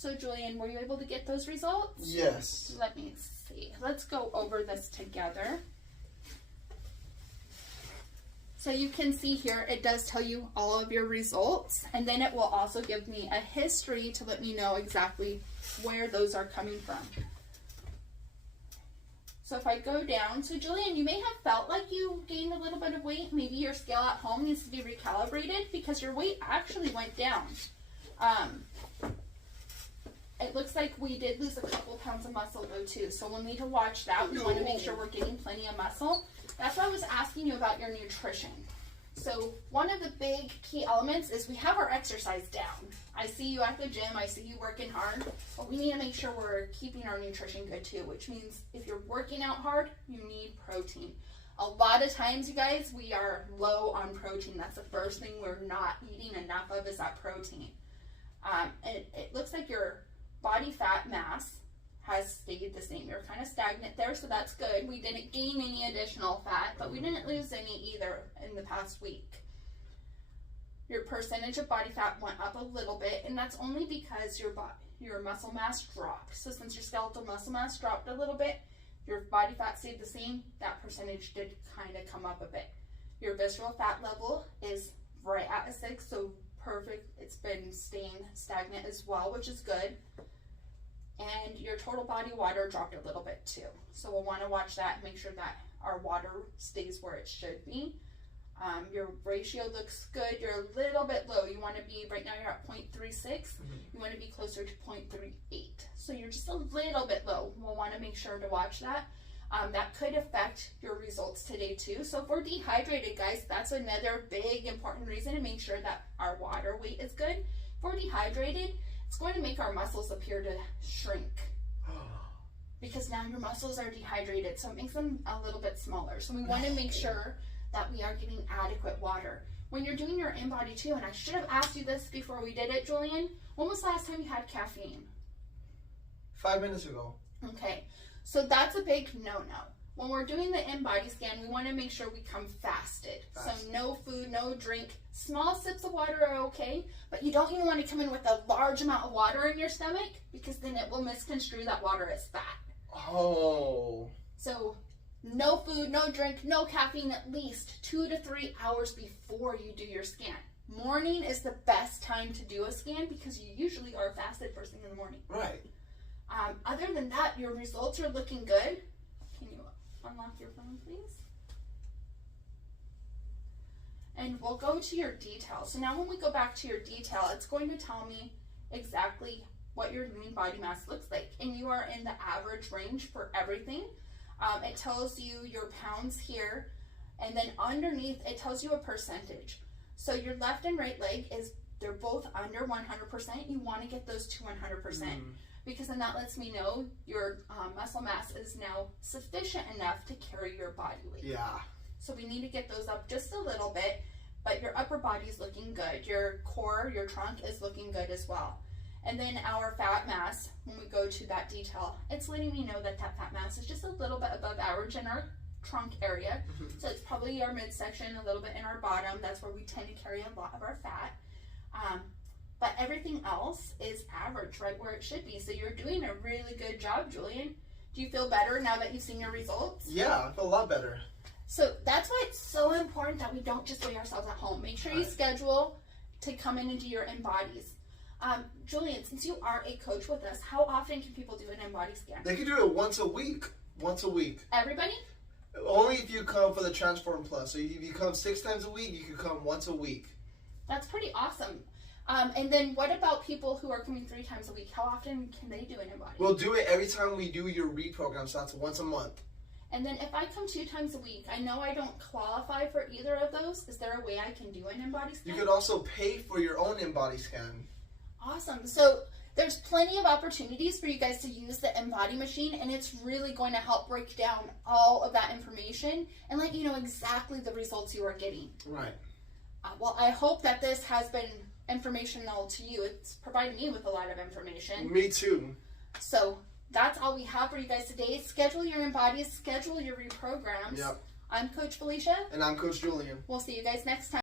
So Julian, were you able to get those results? Yes. Let me see. Let's go over this together. So you can see here, it does tell you all of your results, and then it will also give me a history to let me know exactly where those are coming from. So if I go down, so Julian, you may have felt like you gained a little bit of weight. Maybe your scale at home needs to be recalibrated because your weight actually went down. It looks like we did lose a couple pounds of muscle though too, so we'll need to watch that. We want to make sure we're getting plenty of muscle. That's why I was asking you about your nutrition. So one of the big key elements is we have our exercise down. I see you at the gym, I see you working hard, but we need to make sure we're keeping our nutrition good too, which means if you're working out hard, you need protein. A lot of times, you guys, we are low on protein. That's the first thing we're not eating enough of is that protein. It looks like your body fat mass has stayed the same. You're kind of stagnant there, so that's good. We didn't gain any additional fat, but we didn't lose any either in the past week. Your percentage of body fat went up a little bit, and that's only because your muscle mass dropped. So since your skeletal muscle mass dropped a little bit, your body fat stayed the same, that percentage did kind of come up a bit. Your visceral fat level is right at a 6, so perfect. It's been staying stagnant as well, which is good. And your total body water dropped a little bit too. So we'll want to watch that and make sure that our water stays where it should be. Your ratio looks good. You're a little bit low. You want to be, right now you're at 0.36. You want to be closer to 0.38. So you're just a little bit low. We'll want to make sure to watch that. That could affect your results today too. So if we're dehydrated, guys, that's another big important reason to make sure that our water weight is good. If we're dehydrated, it's going to make our muscles appear to shrink because now your muscles are dehydrated, so it makes them a little bit smaller. So we want to make sure that we are getting adequate water. When you're doing your InBody too, and I should have asked you this before we did it, Julian, when was the last time you had caffeine? 5 minutes ago. Okay, so that's a big no-no. When we're doing the InBody scan, we want to make sure we come fasted. So no food, no drink. Small sips of water are okay, but you don't even want to come in with a large amount of water in your stomach because then it will misconstrue that water as fat. Oh. So no food, no drink, no caffeine at least 2 to 3 hours before you do your scan. Morning is the best time to do a scan because you usually are fasted first thing in the morning. Right. Other than that, your results are looking good. Can you unlock your phone, please? And we'll go to your detail. So now when we go back to your detail, it's going to tell me exactly what your lean body mass looks like. And you are in the average range for everything. It tells you your pounds here, and then underneath it tells you a percentage. So your left and right leg they're both under 100%. You want to get those to 100%. Because then that lets me know your muscle mass is now sufficient enough to carry your body weight. Yeah. So we need to get those up just a little bit, but your upper body is looking good. Your core, your trunk is looking good as well. And then our fat mass, when we go to that detail, it's letting me know that that fat mass is just a little bit above average in our trunk area. So it's probably our midsection, a little bit in our bottom. That's where we tend to carry a lot of our fat. But everything else is average, right where it should be. So you're doing a really good job, Julian. Do you feel better now that you've seen your results? Yeah, I feel a lot better. So that's why it's so important that we don't just weigh ourselves at home. Make sure you schedule to come in and do your InBodies. Julian, since you are a coach with us, how often can people do an InBody scan? They can do it once a week. Once a week. Everybody? Only if you come for the Transform Plus. So if you come 6 times a week, you can come once a week. That's pretty awesome. And then what about people who are coming 3 times a week? How often can they do an InBody? We'll do it every time we do your reprogram, so that's once a month. And then if I come 2 times a week, I know I don't qualify for either of those. Is there a way I can do an InBody scan? You could also pay for your own InBody scan. Awesome. So there's plenty of opportunities for you guys to use the InBody machine, and it's really going to help break down all of that information and let you know exactly the results you are getting. Right. Well, I hope that this has been informational to you. It's provided me with a lot of information. Me too. So that's all we have for you guys today. Schedule your InBodies, schedule your reprograms. Yep. I'm Coach Felicia. And I'm Coach Julian. We'll see you guys next time.